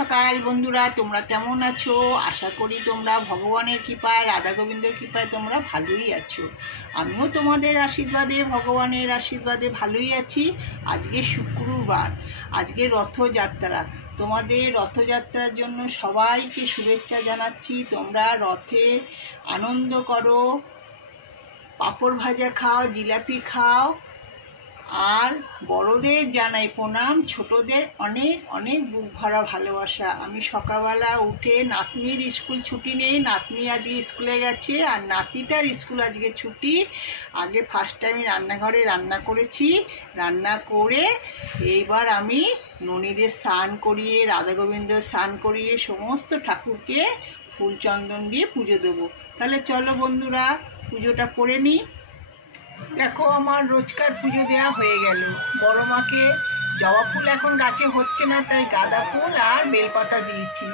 সকাল বন্ধুরা, তোমরা কেমন আছো? আশা করি তোমরা ভগবানের কৃপায়, রাধা গোবিন্দের কৃপায় তোমরা ভালোই আছো। আমিও তোমাদের আশীর্বাদে, ভগবানের আশীর্বাদে ভালোই আছি। আজকে শুক্রবার, আজকে রথযাত্রা। তোমাদের রথযাত্রার জন্য সবাইকে শুভেচ্ছা জানাচ্ছি। তোমরা রথে আনন্দ করো, পাঁপড় ভাজা খাও, জিলাপি খাও। আর বড়দের জানাই প্রণাম, ছোটদের অনেক অনেক বুক ভরা ভালোবাসা। আমি সকালবেলা উঠে, নাতনির স্কুল ছুটি নেই, নাতনি আজকে স্কুলে গেছে আর নাতিটার স্কুল আজকে ছুটি। আগে ফার্স্ট টাইম রান্নাঘরে রান্না করেছি, রান্না করে এইবার আমি ননীদের স্নান করিয়ে, রাধা গোবিন্দর স্নান করিয়ে সমস্ত ঠাকুরকে ফুল চন্দন দিয়ে পুজো দেবো। তাহলে চলো বন্ধুরা, পুজোটা করে নিই। দেখো, আমার রোজকার পুজো দেওয়া হয়ে গেল। বড় মাকে জবা ফুল এখন গাছে হচ্ছে না, তাই গাঁদা ফুল আর বেলপাতা দিয়েছি।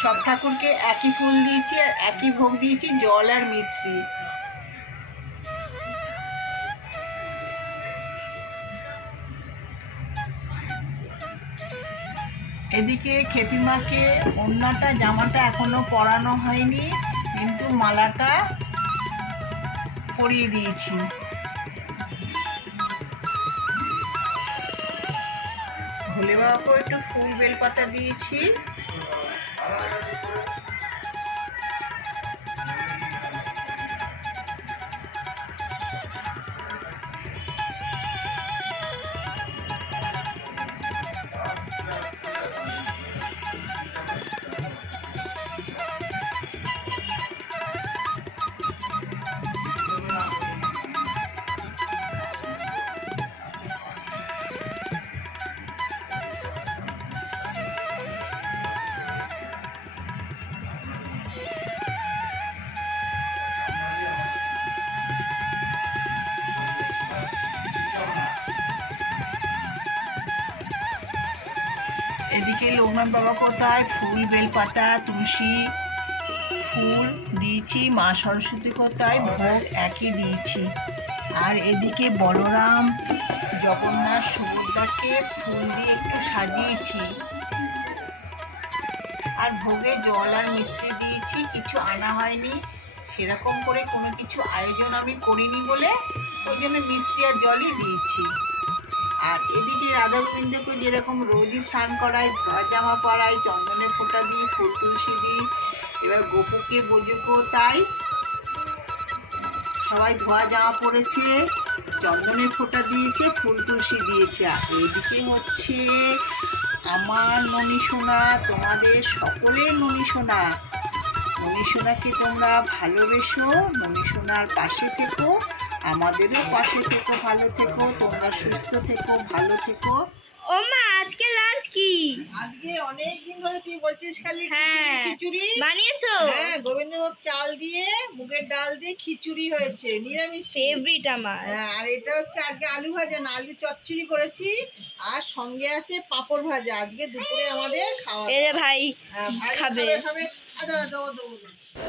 সব ঠাকুরকে একই ফুল দিয়েছি আর একই ভোগ দিয়েছি, জল আর মিশ্রি। এদিকে খেপিমাকে ওড়নাটা, জামাটা এখনো পরানো হয়নি, কিন্তু মালাটা পরিয়ে দিয়েছি। ভোলে বাবাকেও একটু ফুল বেলপাতা দিয়েছি। এদিকে লোকনাথ বাবা কোথায় ফুল বেলপাতা তুলসী ফুল দিয়েছি, মা সরস্বতী কোথায় ভোগ একই দিয়েছি। আর এদিকে বলরাম, জগন্নাথ, সুভদ্রাকে ফুল দিয়ে একটু সাজিয়েছি। আর ভোগে জল আর মিশ্রি দিয়েছি, কিছু আনা হয়নি। সেরকম করে কোনো কিছু আয়োজন আমি করিনি বলে ওই জন্য মিশ্রি আর জলই দিয়েছি। আর এদিকে রাধা গোবিন্দকে যেরকম রোজই স্নান করাই, ধোয়া জামা পরাই, চন্দনের ফোঁটা দিই, ফুল তুলসী দিই। এবার গোপুকে বোঝুকো তাই, সবাই ধোয়া জামা পরেছে, চন্দনের ফোঁটা দিয়েছে, ফুল তুলসী দিয়েছে। আর এদিকে হচ্ছে আমার ননী সোনা, তোমাদের সকলের ননী সোনা। ননী সোনাকে তোমরা ভালোবেসো, ননী সোনার পাশে থেকো, আমাদেরও পাশে থেকো, ভালো থেকো, তোমরা সুস্থ থেকো, ভালো থেকো। ও মা, আজকে লাঞ্চ কি? আজকে অনেক দিন ধরে তুই বলছিস খালি খিচুড়ি বানিয়েছো? হ্যাঁ, গোবিন্দভোগ চাল দিয়ে, মুগের ডাল দিয়ে খিচুড়ি হয়েছে, নিরামিষ ফেভারিট আমার। হ্যাঁ, আর এটা হচ্ছে আজকে আলু ভাজা না, আলু চচ্চড়ি করেছি, আর সঙ্গে আছে পাঁপড় ভাজা। আজকে দুপুরে আমাদের খাওয়া। এই যে ভাই খাবে।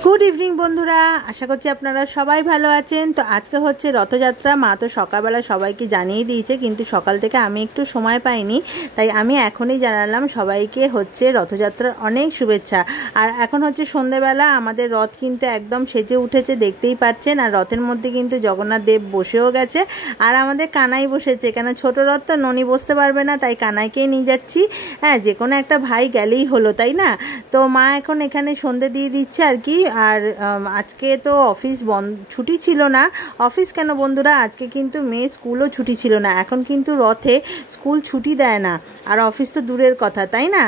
গুড ইভিনিং বন্ধুরা, আশা করছি আপনারা সবাই ভালো আছেন। তো আজকে হচ্ছে রথযাত্রা। মা তো সকালবেলা সবাইকে জানিয়ে দিয়েছে, কিন্তু সকাল থেকে আমি একটু সময় পাইনি, তাই আমি এখনই জানালাম সবাইকে হচ্ছে রথযাত্রার অনেক শুভেচ্ছা। আর এখন হচ্ছে সন্ধেবেলা, আমাদের রথ কিন্তু একদম সেজে উঠেছে, দেখতেই পাচ্ছেন। আর রথের মধ্যে কিন্তু জগন্নাথ দেব বসেও গেছে, আর আমাদের কানাই বসেছে। কেন, ছোট রথ তো ননী বসতে পারবে না, তাই কানাইকেই নিয়ে যাচ্ছি। হ্যাঁ, যে কোনো একটা ভাই গেলেই হলো, তাই না? তো মা এখন এখানে সন্ধে দিয়ে দিচ্ছে আর কি। আর আজকে তো অফিস ছুটি ছিল না। অফিস কেন বন্ধুরা, আজকে কিন্তু মেয়ে স্কুলও ছুটি ছিল না। এখন কিন্তু রথে স্কুল ছুটি দেয় না, আর অফিস তো দূরের কথা, তাই না?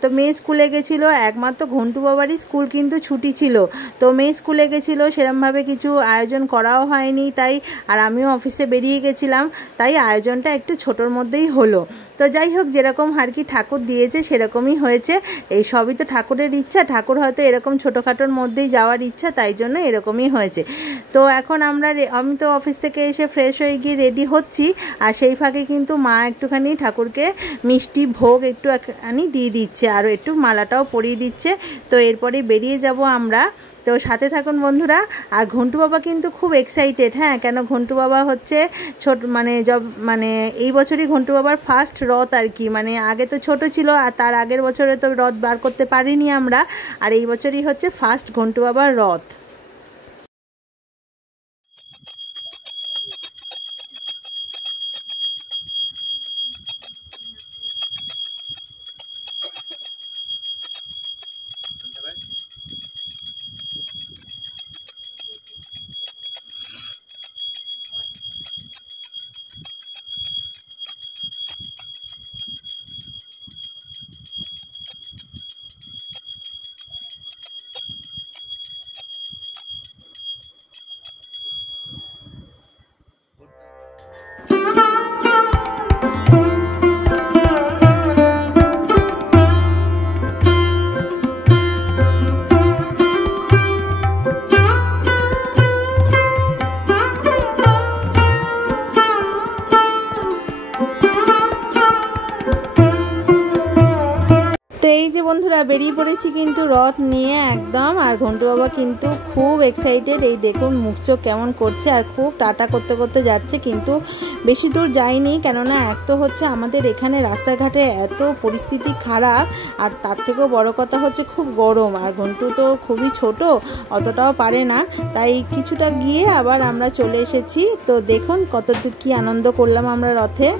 তো মেয়ে স্কুলে গেছিলো, একমাত্র ঘন্টু বাবারই স্কুল কিন্তু ছুটি ছিল। তো মেয়ে স্কুলে গেছিলো, সেরকমভাবে কিছু আয়োজন করাও হয়নি, তাই আর আমিও অফিসে বেরিয়ে গেছিলাম, তাই আয়োজনটা একটু ছোটোর মধ্যেই হলো। তো যাই হোক, যেরকম আর কি ঠাকুর দিয়েছে সেরকমই হয়েছে। এই সবই তো ঠাকুরের ইচ্ছা, ঠাকুর হয়তো এরকম ছোটোখাটোর মধ্যেই যাওয়ার ইচ্ছা, তাই জন্য এরকমই হয়েছে। তো এখন আমি তো অফিস থেকে এসে ফ্রেশ হয়ে গিয়ে রেডি হচ্ছি, আর সেই ফাঁকে কিন্তু মা একটুখানি ঠাকুরকে মিষ্টি ভোগ একটুখানি দিয়ে দিচ্ছে, আর একটু মালাটাও পরিয়ে দিচ্ছে। তো এরপরে বেরিয়ে যাব আমরা তো সাথে থাকুন বন্ধুরা। আর ঘন্টু বাবা কিন্তু খুব এক্সাইটেড, হ্যাঁ, কেন ঘন্টু বাবা হচ্ছে এই বছরই ঘন্টু বাবার ফার্স্ট রথ আর কি। মানে আগে তো ছোট ছিল, আর তার আগের বছরে তো রথ বার করতে পারিনি আমরা, আর এই বছরই হচ্ছে ফার্স্ট ঘন্টু বাবার রথ। এই যে বন্ধুরা বেরিয়ে পড়েছি কিন্তু রথ নিয়ে একদম। আর ঘন্টু বাবা কিন্তু খুব এক্সাইটেড, এই দেখুন মুখ চোখ কেমন করছে, আর খুব টাটা করতে করতে যাচ্ছে। কিন্তু বেশি দূর যায়নি, কেননা এক তো হচ্ছে আমাদের এখানে রাস্তাঘাটে এত পরিস্থিতি খারাপ, আর তার থেকেও বড় কথা হচ্ছে খুব গরম, আর ঘন্টু তো খুবই ছোট, অতটাও পারে না, তাই কিছুটা গিয়ে আবার আমরা চলে এসেছি। তো দেখুন কতটুকু কি আনন্দ করলাম আমরা রথে।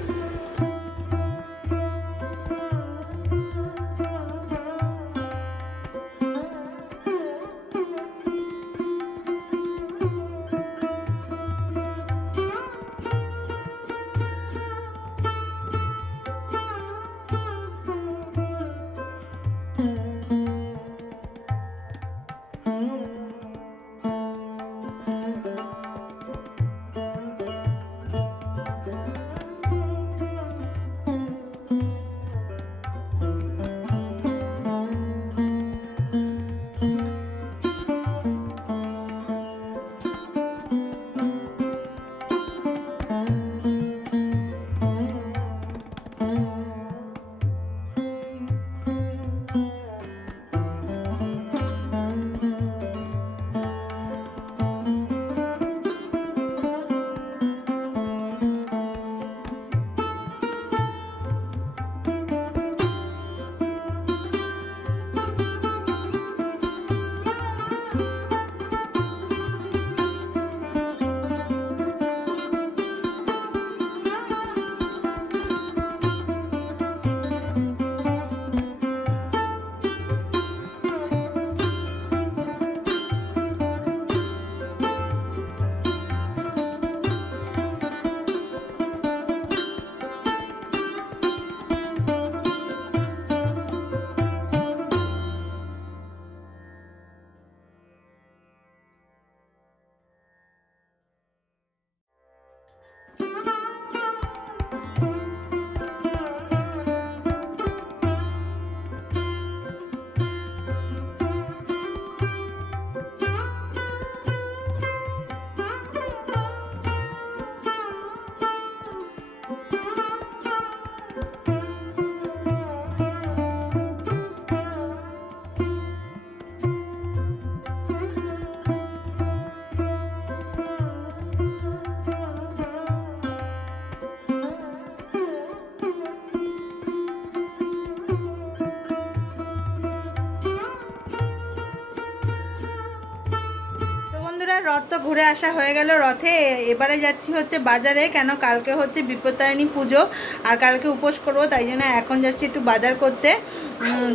রথ তো ঘুরে আসা হয়ে গেল রথে। এবারে যাচ্ছি হচ্ছে বাজারে, কেন কালকে হচ্ছে বিপত্তারিণী পুজো, আর কালকে উপোস করবো, তাই জন্য এখন যাচ্ছি একটু বাজার করতে।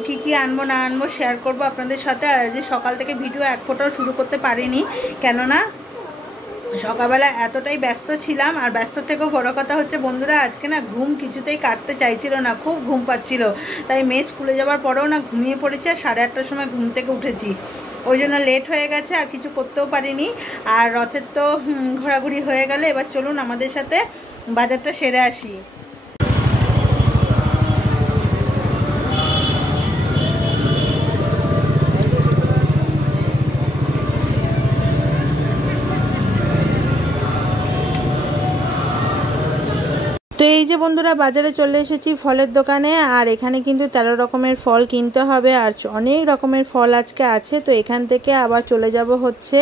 কি কি আনবো না আনবো শেয়ার করবো আপনাদের সাথে। আর আজ সকাল থেকে ভিডিও এক ফোটাও শুরু করতে পারিনি, কেননা সকালবেলা এতটাই ব্যস্ত ছিলাম। আর ব্যস্ত থেকেও বড় কথা হচ্ছে বন্ধুরা, আজকে না ঘুম কিছুতেই কাটতে চাইছিল না, খুব ঘুম পাচ্ছিল। তাই মেয়ে স্কুলে যাওয়ার পরেও না ঘুমিয়ে পড়েছি, আর 8:30টার সময় ঘুম থেকে উঠেছি, ওই জন্য লেট হয়ে গেছে, আর কিছু করতেও পারিনি। আর রথের তো ঘোরাঘুরি হয়ে গেলে এবার চলুন আমাদের সাথে বাজারটা সেরে আসি। তো এই যে বন্ধুরা বাজারে চলে এসেছি ফলের দোকানে, আর এখানে কিন্তু 13 রকমের ফল কিনতে হবে, আর অনেক রকমের ফল আজকে আছে। তো এখান থেকে আবার চলে যাব হচ্ছে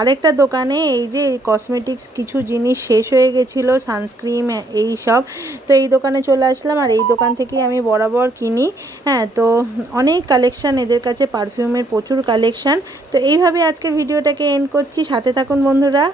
আরেকটা দোকানে। এই যে এই কসমেটিক্স কিছু জিনিস শেষ হয়ে গেছিলো, সানস্ক্রিন এই সব। তো এই দোকানে চলে আসলাম, আর এই দোকান থেকেই আমি বরাবর কিনি। হ্যাঁ, তো অনেক কালেকশান এদের কাছে, পারফিউমের প্রচুর কালেকশান। তো এইভাবে আজকের ভিডিওটাকে এন্ড করছি, সাথে থাকুন বন্ধুরা।